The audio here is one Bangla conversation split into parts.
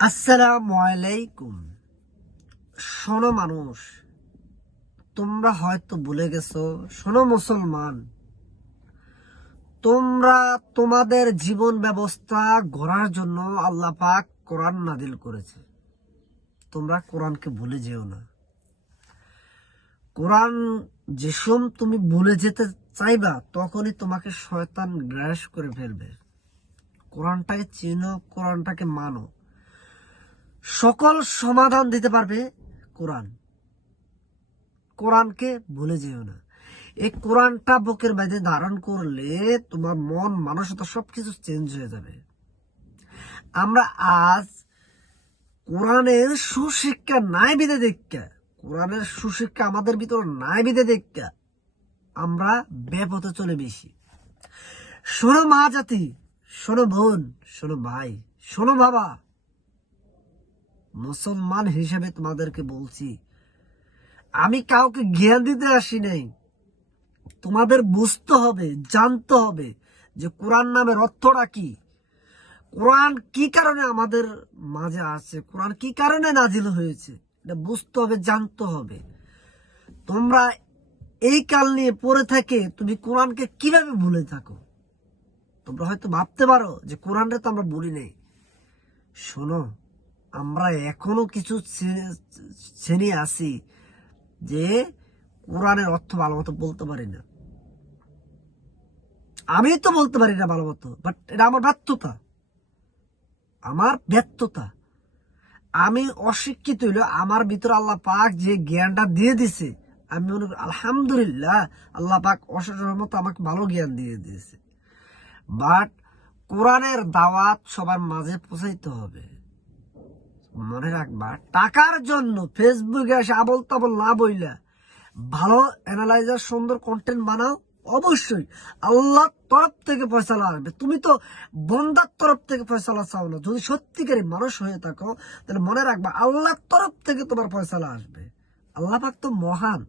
আসসালামু আলাইকুম। শোনো মানুষ, তোমরা হয়তো ভুলে গেছো। শোনো মুসলমান, তোমরা তোমাদের জীবন ব্যবস্থা গড়ার জন্য আল্লাহ পাক কোরআন নাযিল করেছে। তোমরা কোরআনকে ভুলে যেও না। কোরআন যেসব তুমি ভুলে যেতে চাইবা, তখনই তোমাকে শয়তান গ্রাস করে ফেলবে। কোরআনটাকে চিনো, কোরআনটাকে মানো। সকল সমাধান দিতে পারবে কোরআন। কোরআনকে ভুলে যেও না। এই কোরআনটা বুকের মধ্যে ধারণ করলে তোমার মন মানসিকতা সবকিছু চেঞ্জ হয়ে যাবে। আমরা আজ কোরআনের সুশিক্ষা নাই বিদে দেখা, কোরআনের সুশিক্ষা আমাদের ভিতর নাই বিদে দেখা আমরা বেপথে চলে বেশি। শোনো মা জাতি, শোনো বোন, শোনো ভাই, শোনো বাবা, মুসলমান হিসেবে তোমাদেরকে বলছি, আমি কাউকে জ্ঞান দিতে আসি নাই। তোমাদের বুঝতে হবে, জানতে হবে যে কোরআন নামের অর্থটা কি, কোরআন কি কারণে আমাদের মাঝে আছে, কোরআন কি কারণে নাজিল হয়েছে, এটা বুঝতে হবে, জানতে হবে। তোমরা এই কাল নিয়ে পড়ে থাকে তুমি কোরআনকে কিভাবে ভুলে থাকো। তোমরা হয়তো ভাবতে পারো যে কোরআনটা তো আমরা বলি নেই। শোনো, আমরা এখনো কিছু শ্রেণী আছি যে কোরআনের অর্থ ভালো মতো বলতে পারি না। আমি তো বলতে পারি না ভালো মতো, বাট এটা আমার ব্যর্থতা, আমার ব্যর্থতা। আমি অশিক্ষিত হইলেও আমার ভিতরে আল্লাহ পাক যে জ্ঞানটা দিয়ে দিছে, আমি মনে করি আলহামদুলিল্লাহ, আল্লাহ পাক অশেষ রহমত আমাকে ভালো জ্ঞান দিয়ে দিয়েছে। বাট কোরআনের দাওয়াত সবার মাঝে পৌঁছাইতে হবে। মনে রাখবা, টাকার জন্য ফেসবুকে এসে আবল তাবল না বইলা ভালো অ্যানালাইজার সুন্দর কন্টেন্ট বানাও। অবশ্যই আল্লাহর তরফ থেকে ফয়সালা আসবে। তুমি তো বন্দার তরফ থেকে ফয়সালা চাও না। যদি সত্যিকারী মানুষ হয়ে থাকো তাহলে মনে রাখবা আল্লাহর তরফ থেকে তোমার ফয়সালা আসবে। আল্লাহ পাক তো মহান।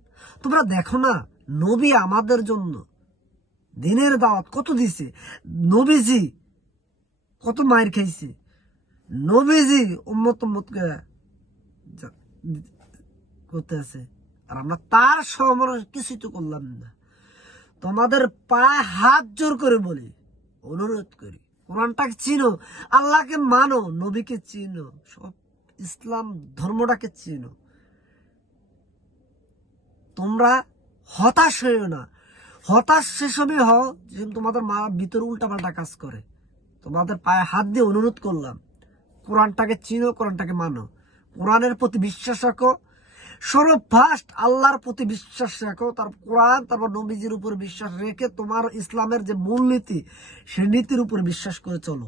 তোমরা দেখো না, নবী আমাদের জন্য দিনের দাওয়াত কত দিছে। নবীজি কত মায়ের খাইছে। নবীজি উম্মত করতে আছে, আর আমরা তার সময় কিছুই তো করলাম না। তোমাদের পায়ে হাত জোর করে বলি, অনুরোধ করি, কোরআনটাকে চিনো, আল্লাহকে মানো, নবীকে চিনো, সব ইসলাম ধর্মটাকে চিনো। তোমরা হতাশ হইও না। হতাশ সে সময় হও যে তোমাদের মা ভিতরে উল্টাপাল্টা কাজ করে। তোমাদের পায়ে হাত দিয়ে অনুরোধ করলাম, কোরআনটাকে চিনো, কোরআনটাকে মানো, কোরআনের প্রতি বিশ্বাস রাখো। সর্বফার্স্ট আল্লাহর প্রতি বিশ্বাস রাখো, তার কোরআন, তারপর নবীজির উপর বিশ্বাস রেখে তোমার ইসলামের যে মূলনীতি, সেই নীতির উপর বিশ্বাস করে চলো।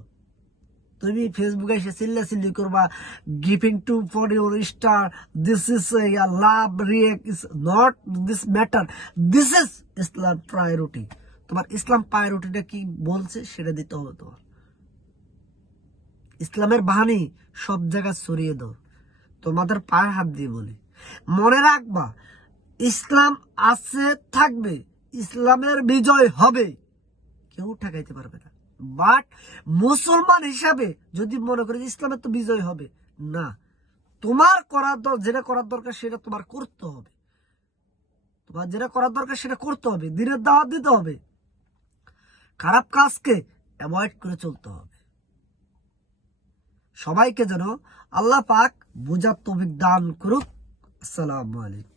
তুমি ফেসবুকে এসে চিল্লাচিল্লি করবা, giving to for your star, this is love react is not this matter, this is Islam priority. তোমার ইসলাম প্রায়োরিটিটা কি বলছে সেটা দিতে হবে তোমার। ইসলামের বাহানি সব জায়গায় ছড়িয়ে দাও। তোমাদের পায়ে হাত দিয়ে বলি, মনে রাখবা ইসলাম আছে, থাকবে, ইসলামের বিজয় হবে, কেউ ঠেকাইতে পারবে না। বাট মুসলমান হিসাবে যদি মনে করি ইসলামের তো বিজয় হবে না, তোমার যেটা করার দরকার সেটা তোমার করতে হবে। তোমার যেটা করার দরকার সেটা করতে হবে, দিনের দাওয়াত দিতে হবে, খারাপ কাজকে অ্যাভয়েড করে চলতে হবে। সবাইকে যেন আল্লাহ পাক বুঝার তৌফিক দান করুক। আসসালামু আলাইকুম।